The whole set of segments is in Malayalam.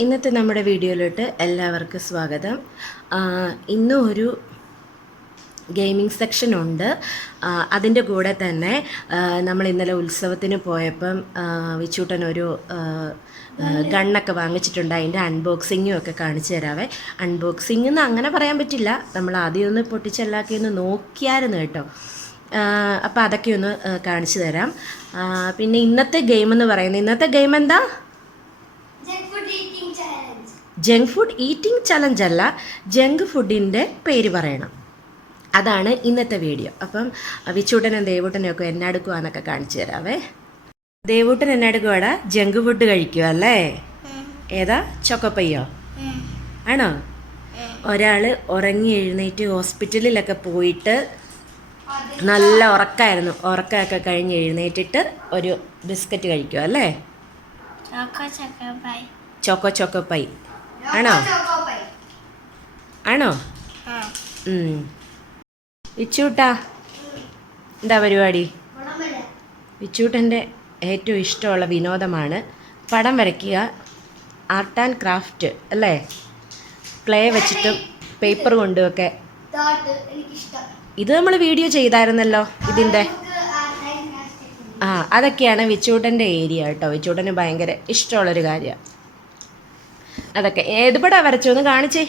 ഇന്നത്തെ നമ്മുടെ വീഡിയോയിലോട്ട് എല്ലാവർക്കും സ്വാഗതം. ഇന്നും ഒരു ഗെയിമിംഗ് സെക്ഷൻ ഉണ്ട്. അതിൻ്റെ കൂടെ തന്നെ നമ്മൾ ഇന്നലെ ഉത്സവത്തിന് പോയപ്പം വിച്ചൂട്ടനൊരു ഗണ്ണൊക്കെ വാങ്ങിച്ചിട്ടുണ്ട്. അതിൻ്റെ അൺബോക്സിങ്ങും ഒക്കെ കാണിച്ചു തരാവേ. അൺബോക്സിംഗ് എന്ന് അങ്ങനെ പറയാൻ പറ്റില്ല, നമ്മൾ ആദ്യം ഒന്ന് പൊട്ടിച്ചെല്ലാക്കി ഒന്ന് നോക്കിയായിരുന്നു കേട്ടോ. അപ്പോൾ അതൊക്കെ ഒന്ന് കാണിച്ചു തരാം. പിന്നെ ഇന്നത്തെ ഗെയിം എന്ന് പറയുന്നത്, ഇന്നത്തെ ഗെയിം എന്താ? ജങ്ക് ഫുഡ് ഈറ്റിംഗ് ചലഞ്ച് അല്ല, ജങ്ക് ഫുഡിൻ്റെ പേര് പറയണം. അതാണ് ഇന്നത്തെ വീഡിയോ. അപ്പം വിച്ചൂട്ടനും ദേവൂട്ടനും ഒക്കെ എന്നെടുക്കുവാന്നൊക്കെ കാണിച്ചു തരാവേ. ദേവൂട്ടൻ എന്നെടുക്കുവാടാ ജങ്ക് ഫുഡ് കഴിക്കുക അല്ലേ? ഏതാ? ചോക്കോപ്പയ്യോ ആണോ? ഒരാൾ ഉറങ്ങി എഴുന്നേറ്റ് ഹോസ്പിറ്റലിലൊക്കെ പോയിട്ട് നല്ല ഉറക്കമായിരുന്നു. ഉറക്കമൊക്കെ കഴിഞ്ഞ് എഴുന്നേറ്റിട്ട് ഒരു ബിസ്ക്കറ്റ് കഴിക്കുക അല്ലേ? ചോക്കോപ്പൈ ആണോ? ആണോ? വിച്ചൂട്ടാ എന്താ പരിപാടി? വിച്ചൂട്ടൻ്റെ ഏറ്റവും ഇഷ്ടമുള്ള വിനോദമാണ് പടം വരയ്ക്കുക, ആർട്ട് ആൻഡ് ക്രാഫ്റ്റ് അല്ലേ? ക്ലേ വെച്ചിട്ടും പേപ്പർ കൊണ്ടുമൊക്കെ. ഇത് നമ്മൾ വീഡിയോ ചെയ്തായിരുന്നല്ലോ ഇതിൻ്റെ. അതൊക്കെയാണ് വിച്ചൂട്ടൻ്റെ ഏരിയ കേട്ടോ. വിച്ചൂട്ടന് ഭയങ്കര ഇഷ്ടമുള്ളൊരു കാര്യമാണ് അതൊക്കെ. ഏത് പടാ വരച്ചോന്ന് കാണിച്ചേ,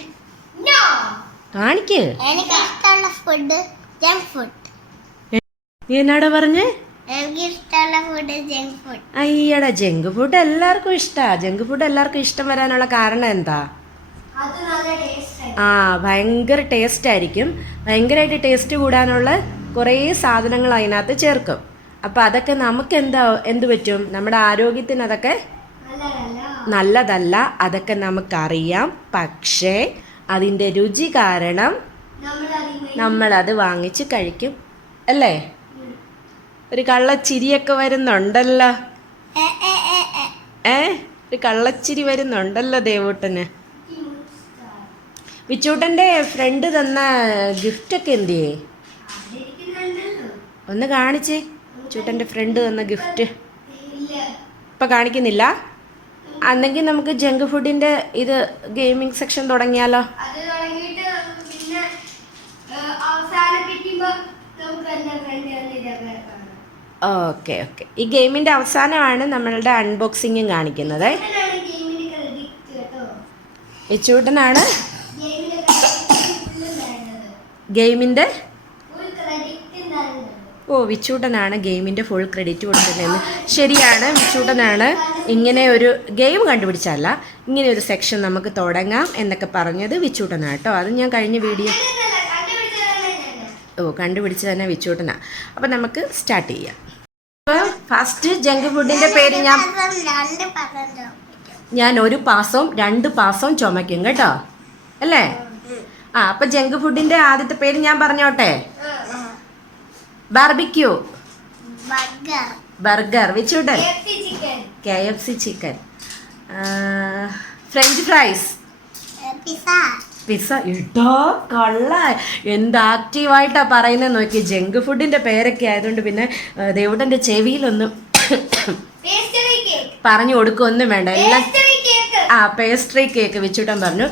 കാണിക്ക്. നീ എന്നാടാ പറഞ്ഞേ? അയ്യടാ, ജങ്ക് ഫുഡ് എല്ലാവർക്കും ഇഷ്ടമാണ്. ജങ്ക് ഫുഡ് എല്ലാവർക്കും ഇഷ്ടം വരാനുള്ള കാരണം എന്താ? ഭയങ്കര ടേസ്റ്റ് ആയിരിക്കും. ഭയങ്കരമായിട്ട് ടേസ്റ്റ് കൂടാനുള്ള കുറേ സാധനങ്ങൾ അതിനകത്ത് ചേർക്കും. അപ്പോൾ അതൊക്കെ നമുക്ക് എന്ത് പറ്റും? നമ്മുടെ ആരോഗ്യത്തിന് അതൊക്കെ നല്ലതല്ല, അതൊക്കെ നമുക്കറിയാം. പക്ഷേ അതിൻ്റെ രുചി കാരണം നമ്മളത് വാങ്ങിച്ച് കഴിക്കും അല്ലേ? ഒരു കള്ളച്ചിരിയൊക്കെ വരുന്നുണ്ടല്ലോ. ഒരു കള്ളച്ചിരി വരുന്നുണ്ടല്ലോ ദേവൂട്ടന്. വിച്ചൂട്ടൻ്റെ ഫ്രണ്ട് തന്ന ഗിഫ്റ്റൊക്കെ എന്തിയേ? ഒന്ന് കാണിച്ചേ. വിച്ചൂട്ടൻ്റെ ഫ്രണ്ട് തന്ന ഗിഫ്റ്റ് ഇപ്പം കാണിക്കുന്നില്ല. അന്നെങ്കിൽ നമുക്ക് ജങ്ക് ഫുഡിൻ്റെ ഇത് ഗെയിമിംഗ് സെക്ഷൻ തുടങ്ങിയാലോ? ഓക്കെ. ഈ ഗെയിമിൻ്റെ അവസാനമാണ് നമ്മളുടെ അൺബോക്സിങ്ങും കാണിക്കുന്നത്. വിച്ചൂട്ടനാണ് ഗെയിമിൻ്റെ വിച്ചൂട്ടനാണ് ഗെയിമിൻ്റെ ഫുൾ ക്രെഡിറ്റ് കൊടുത്തിട്ടുണ്ടെന്ന്. ശരിയാണ്, വിച്ചൂട്ടനാണ് ഇങ്ങനെ ഒരു ഗെയിം കണ്ടുപിടിച്ചല്ല, ഇങ്ങനെ ഒരു സെക്ഷൻ നമുക്ക് തുടങ്ങാം എന്നൊക്കെ പറഞ്ഞത് വിച്ചൂട്ടനാണ് കേട്ടോ. അത് ഞാൻ കഴിഞ്ഞ വീഡിയോ കണ്ടുപിടിച്ച് തന്നെ വിച്ചൂട്ടനാണ്. അപ്പം നമുക്ക് സ്റ്റാർട്ട് ചെയ്യാം. ഫസ്റ്റ് ജങ്ക് ഫുഡിൻ്റെ പേര് ഞാൻ ഒരു പാസവും 2 പാസവും ചുമയ്ക്കും കേട്ടോ അല്ലേ? അപ്പം ജങ്ക് ഫുഡിൻ്റെ ആദ്യത്തെ പേര് ഞാൻ പറഞ്ഞോട്ടെ. ബാർബിക്യൂ, ബർഗർ, വിച്ചൂട്ടൻ KFC chicken, French fries, pizza. ഇട്ടോ കൊള്ള, എന്ത് ആക്റ്റീവായിട്ടാണ് പറയുന്നത് നോക്കി. ജങ്ക് ഫുഡിൻ്റെ പേരൊക്കെ ആയതുകൊണ്ട് പിന്നെ ദേവുടൻ്റെ ചെവിയിലൊന്നും പറഞ്ഞു കൊടുക്കൊന്നും വേണ്ട. എല്ലാം പേസ്ട്രി കേക്ക് വിച്ചൂട്ടൻ പറഞ്ഞു.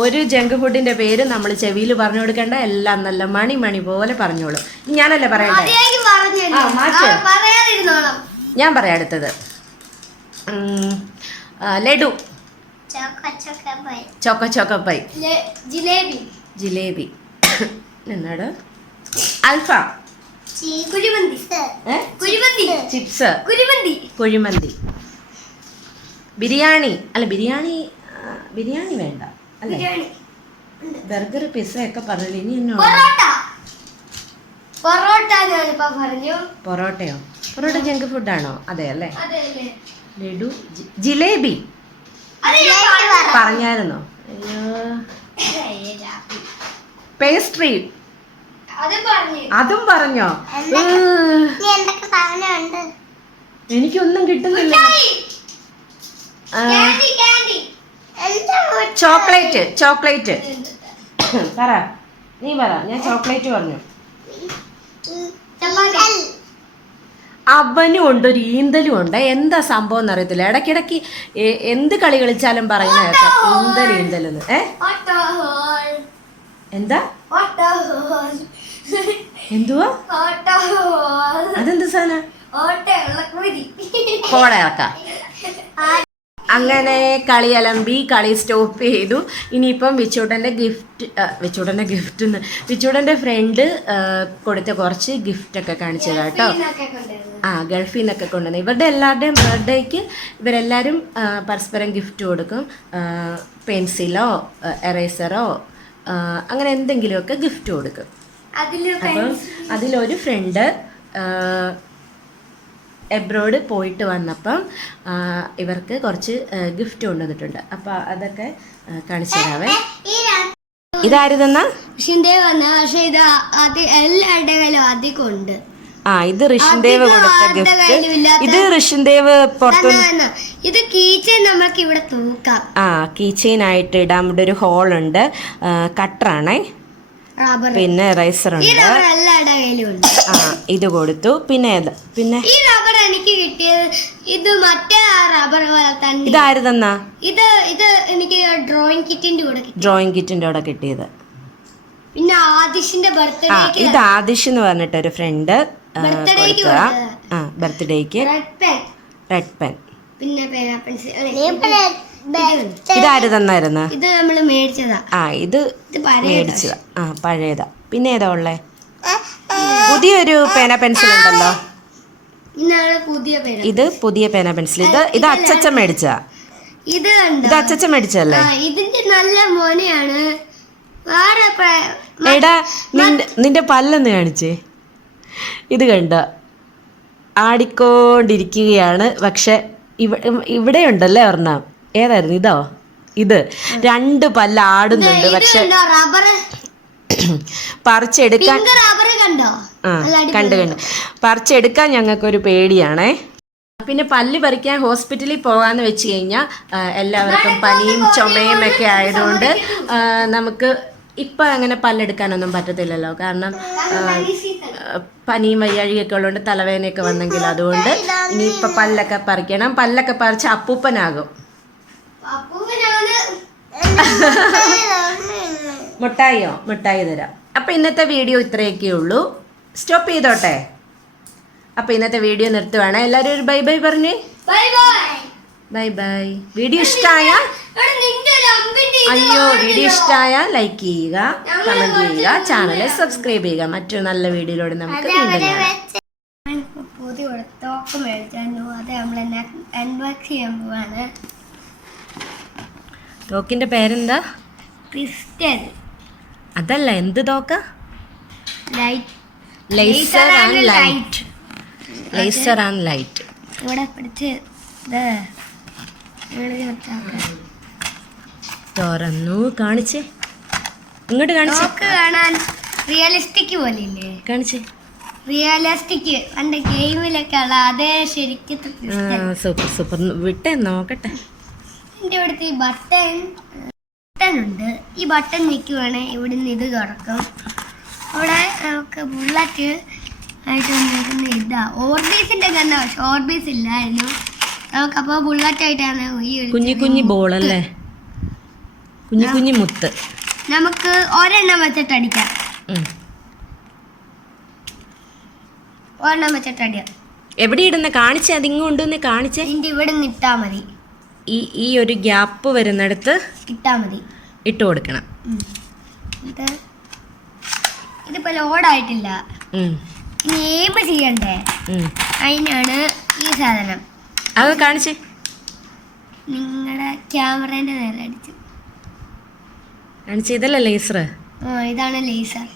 ഒരു ജങ്ക് ഫുഡിൻ്റെ പേര് നമ്മൾ ചെവിയിൽ പറഞ്ഞു കൊടുക്കേണ്ട, എല്ലാം നല്ല മണി പോലെ പറഞ്ഞോളൂ. ഞാനല്ലേ പറയണ്ടേ? ഞാൻ പറയാം അടുത്തത്. ലഡു, ചോക്കോപ്പൈ, ജിലേബി, എന്നാട്, അൽഫാം, ചിപ്സ്, കുഴിമന്തി, ബിരിയാണി. അല്ല ബിരിയാണി വേണ്ട അല്ലേ? ബർഗർ, പിസ്സ ഒക്കെ പറഞ്ഞു. ഇനി പൊറോട്ടയോ? പൊറോട്ട ജങ്ക് ഫുഡാണോ? അതെ അല്ലേ? ലഡു, ജിലേബി പറഞ്ഞായിരുന്നോ? പേസ്ട്രി അതും പറഞ്ഞോ? എനിക്കൊന്നും കിട്ടുന്നില്ല. ചോക്ലേറ്റ് പറ, നീ പറ. ഞാൻ ചോക്ലേറ്റ് പറഞ്ഞു. അവനും ഉണ്ട്, ഒരു ഈന്തലും ഉണ്ട്. എന്താ സംഭവം എന്നറിയത്തില്ല. ഇടയ്ക്കിടയ്ക്ക് എന്ത് കളി കളിച്ചാലും പറയുന്ന കേൾക്കാം ഈന്തലെന്ന്. എന്താ എന്തുവാ അതെന്ത് സാധനം? കോടയിറക്കാം. അങ്ങനെ കളി അലമ്പി, കളി സ്റ്റോപ്പ് ചെയ്തു. ഇനിയിപ്പം വിച്ചൂട്ടൻ്റെ ഫ്രണ്ട് കൊടുത്ത കുറച്ച് ഗിഫ്റ്റൊക്കെ കാണിച്ചു തരാം കേട്ടോ. ഗൾഫിൽ നിന്നൊക്കെ കൊണ്ടുവന്നത്. ഇവരുടെ എല്ലാവരുടെയും ബർത്ത്ഡേക്ക് ഇവരെല്ലാവരും പരസ്പരം ഗിഫ്റ്റ് കൊടുക്കും. പെൻസിലോ എറേസറോ അങ്ങനെ എന്തെങ്കിലുമൊക്കെ ഗിഫ്റ്റ് കൊടുക്കും. അപ്പം അതിലൊരു ഫ്രണ്ട് എബ്രോഡ് പോയിട്ട് വന്നപ്പം ഇവർക്ക് കുറച്ച് ഗിഫ്റ്റ് കൊണ്ടുവന്നിട്ടുണ്ട്. അപ്പം അതൊക്കെ കാണിച്ചു തരാവേ. ഇതായിരുന്നാ ഇത് ഋഷിൻദേവ് കൊടുത്ത ഗിഫ്റ്റ്. ഇത് ഋഷിൻദേവ് പുറത്തുനിന്ന് ഇത് കീച്ചെയിൻ നമുക്ക് ഇവിടെ തൂക്കാം. കീച്ചെയിൻ ആയിട്ട് ഇടാൻ ഇവിടെ ഒരു ഹോളുണ്ട്. കട്ടറാണേ, പിന്നെ റൈസർ ഉണ്ട്. ഇത് കൊടുത്തു. പിന്നെ ഈ റബ്ബർ എനിക്ക് കിട്ടിയത് ഇത് മറ്റേ റബ്ബർ പോലെ തന്നെ. ഇതാര് തന്നാ? ഇത് എനിക്ക് ഡ്രോയിങ് കിറ്റിന്റെ കൂടെ കിട്ടിയത്. പിന്നെ ആദിഷിന്റെ ബർത്ത്ഡേക്ക് ഇത് ആദിഷ് എന്ന് പറഞ്ഞിട്ട് ഒരു ഫ്രണ്ട് ബർത്ത്ഡേക്ക് റെഡ് പെൻ. പിന്നെ ഇതാര് തന്നായിരുന്നു? ഇത് നമ്മള് മേടിച്ചതാ. ഇത് മേടിച്ചതാ. പഴയതാ. പിന്നെ ഏതാ ഉള്ളേ? പുതിയൊരു പേന പെൻസിൽ ഉണ്ടല്ലോ. ഇത് പുതിയ പേന പെൻസിൽ. ഇത് അച്ചച്ചൻ മേടിച്ചതാ. ഇത് അച്ചച്ചൻ മേടിച്ചല്ലേ? ഇതിന്റെ നല്ല മോനെയാണ്. എടാ നിന്റെ പല്ലെന്ന് കാണിച്ചേ. ഇത് കണ്ട ആടിക്കൊണ്ടിരിക്കുകയാണ്. പക്ഷെ ഇവിടെ ഉണ്ടല്ലേ ഒരെണ്ണം. ഏതായിരുന്നു? ഇതോ? ഇത് 2 പല്ല് ആടുന്നുണ്ട്. പക്ഷെ പറിച്ചെടുക്കാൻ കണ്ടു പറിച്ചെടുക്കാൻ ഞങ്ങൾക്കൊരു പേടിയാണേ. പിന്നെ പല്ല് പറിക്കാൻ ഹോസ്പിറ്റലിൽ പോകാന്ന് വെച്ച് കഴിഞ്ഞാൽ എല്ലാവർക്കും പനിയും ചുമയും ഒക്കെ ആയതുകൊണ്ട് നമുക്ക് ഇപ്പം അങ്ങനെ പല്ലെടുക്കാനൊന്നും പറ്റത്തില്ലല്ലോ. കാരണം പനിയും വയ്യാഴികയൊക്കെ ഉള്ളതുകൊണ്ട് തലവേദനയൊക്കെ വന്നെങ്കിൽ. അതുകൊണ്ട് ഇനിയിപ്പോൾ പല്ലൊക്കെ പറിക്കണം. പല്ലൊക്കെ പറിച്ച് അപ്പൂപ്പനാകും. മിഠായി തരാം. അപ്പം ഇന്നത്തെ വീഡിയോ ഇത്രയൊക്കെ ഉള്ളൂ. സ്റ്റോപ്പ് ചെയ്തോട്ടെ. അപ്പം ഇന്നത്തെ വീഡിയോ നിർത്തുവാണ്. എല്ലാവരും ഒരു ബൈ ബൈ പറഞ്ഞേ. Bye bye. വീഡിയോ ഇഷ്ടമായ വീഡിയോ ഇഷ്ടമായ ലൈക്ക് ചെയ്യുക, കമന്റ് ചെയ്യുക, ചാനൽ സബ്സ്ക്രൈബ് ചെയ്യുക. മറ്റൊരു നല്ല വീഡിയോയിലൂടെ നമുക്ക് വീണ്ടും കാണാം. തോക്കിന്റെ പേരെന്താ? ക്രിസ്റ്റൽ. അതല്ല, എന്ത് തോക്ക? Laser and light. Laser and light. ഇവിടെ പിടിച്ച് തുറന്നു കാണിച്ചേ. ഇങ്ങോട്ട് കാണിച്ചേ. കാണാൻ റിയലിസ്റ്റിക് പോലെ ഇല്ലേ? കാണിച്ചേ. റിയലിസ്റ്റിക് പണ്ട് ഗെയിമിലൊക്കെ ഉള്ള അതേ ശരിക്കും. Super super. വിട്ടേ നോക്കട്ടെ. എൻ്റെ ഇവിടുത്തെ ഈ ബട്ടൺ ഉണ്ട്. ഈ ബട്ടൺ നിൽക്കുവാണെങ്കിൽ ഇവിടുന്ന് ഇത് തുറക്കും. അവിടെ നമുക്ക് ബുള്ളറ്റ് ആയിട്ട് വന്നിരിക്കുന്ന ഇതാ. ഓർബീസിൻ്റെ കണ്ട. പക്ഷെ ഓർബീസ് ഇല്ലായിരുന്നു. നമുക്കപ്പോൾ ബുള്ളറ്റ് ആയിട്ടാണ് ഈ കുഞ്ഞി ബോൾ അല്ലേ? കുഞ്ഞി മുത്ത്. നമുക്ക് ഒരെണ്ണം വെച്ചിട്ട് അടിക്കാം. ഒരെണ്ണം വെച്ചിട്ട് അടിക്കാം. എവിടെ ഇടുന്ന? കാണിച്ചേ. അത് ഇങ്ങോട്ട് കാണിച്ചേ. ഇതിൻ്റെ ഇവിടെ നിട്ടാ മതി. ഈ ഒരു ഗ്യാപ്പ് വരുന്നിടത്ത് ഇട്ടാ മതി. ഇട്ട് കൊടുക്കണം. ഇതിപ്പോ ലോഡായിട്ടില്ല. ഇനി എയിം ചെയ്യണ്ടേ? അതിനാണ് ഈ സാധനം. അത് കാണിച്ചേ. നിങ്ങളുടെ ക്യാമറേന്റെ നേരെ അടിച്ചു കാണിച്ചേ. ഇതല്ലേ ലേസർ? ഇതാണ് ലേസർ.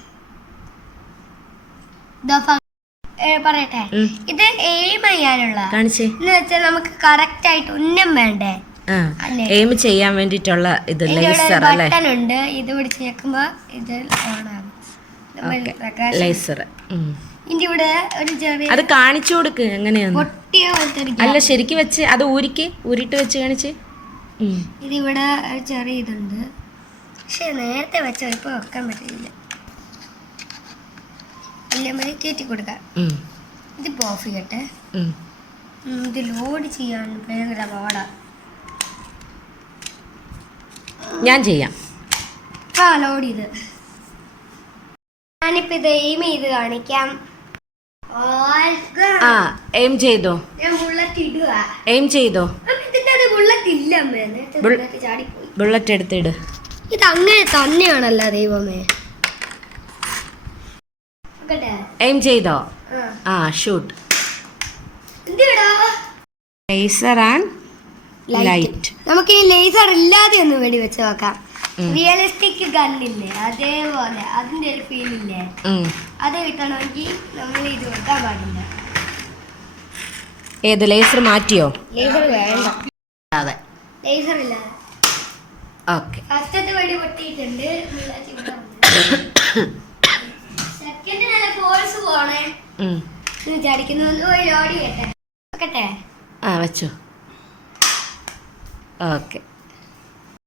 പറയട്ടെ, ഇത് എയിം ചെയ്യാനുള്ള കാണിച്ചേ. എന്ന് വെച്ചാൽ നമുക്ക് കറക്റ്റ് ആയിട്ട് ഉന്നം വേണ്ടേ? എയിം ചെയ്യാൻ വേണ്ടിട്ടുള്ള ഇത് ലേസർ അല്ലേ? ഉണ്ട്. ഇത് പിടിച്ച് ഞെക്കുമ്പോ ഇത് ഓണാകും. ലേസർ. ഇതിന്റെ ഇവിടെ ഒരു ചെറിയ അത് കാണിച്ചു കൊടുക്ക്. എങ്ങനെയാന്ന്? അല്ല, ശരിക്കും വെച്ച് അത് ഊരിട്ട് വെച്ച് കാണിച്ച്. ഇതിവിടെ ഒരു ചെറിയ ഇതുണ്ട്. പക്ഷെ നേരത്തെ വെച്ച ഇപ്പൊ വെക്കാൻ പറ്റില്ല. കയറ്റി കൊടുക്കാം. ഇതിപ്പോൾ ഓഫ് ചെയ്യട്ടെ. ഇത് ലോഡ് ചെയ്യാൻ ഭയങ്കര പാടാ. ഞാൻ ചെയ്യാം. ലോഡ് ചെയ്ത് ഞാനിപ്പോൾ ഇത് എയിം ചെയ്ത് കാണിക്കാം. എയിം ചെയ്തോ? ഞാൻ ബുള്ളറ്റ് ഇടുക. എയിം ചെയ്തോ? ഇതിന്റെ അത് ബുള്ളറ്റ് ഇല്ല അമ്മേ. ബുള്ളറ്റ് ചാടിപ്പോയി. ബുള്ളറ്റ് എടുത്തിട്. ഇത് അങ്ങനെ തന്നെയാണല്ലോ ദൈവമേ. എയിം ചെയ്തോ? ഷൂട്ട്. Laser and light. നമുക്ക് ഈ ലേസർ ഇല്ലാതെ ഒന്ന് വെടി വെച്ച് നോക്കാം. റിയലിസ്റ്റിക് ഗണ്ണില്ലേ അതേപോലെ അതിന്റെ ഒരു ഫീൽ ഇല്ലേ, അത് കിട്ടണമെങ്കിൽ നമ്മൾ ഇത് വെക്കാൻ പാടില്ല. ഏത് ലേസർ മാറ്റിയോ? ലേസർ വേണ്ട. അതെ, ലേസർ ഇല്ല. ഓക്കെ. ഫസ്റ്റത്തെ വെടി പൊട്ടിയിട്ടുണ്ട്. സെക്കൻഡ് നല്ല ഫോഴ്സ് പോണേ. വിചാരിക്കുന്നു ലോഡ് ചെയ്യട്ടെ. വെക്കട്ടെ? വെച്ചോ. ഓക്കെ.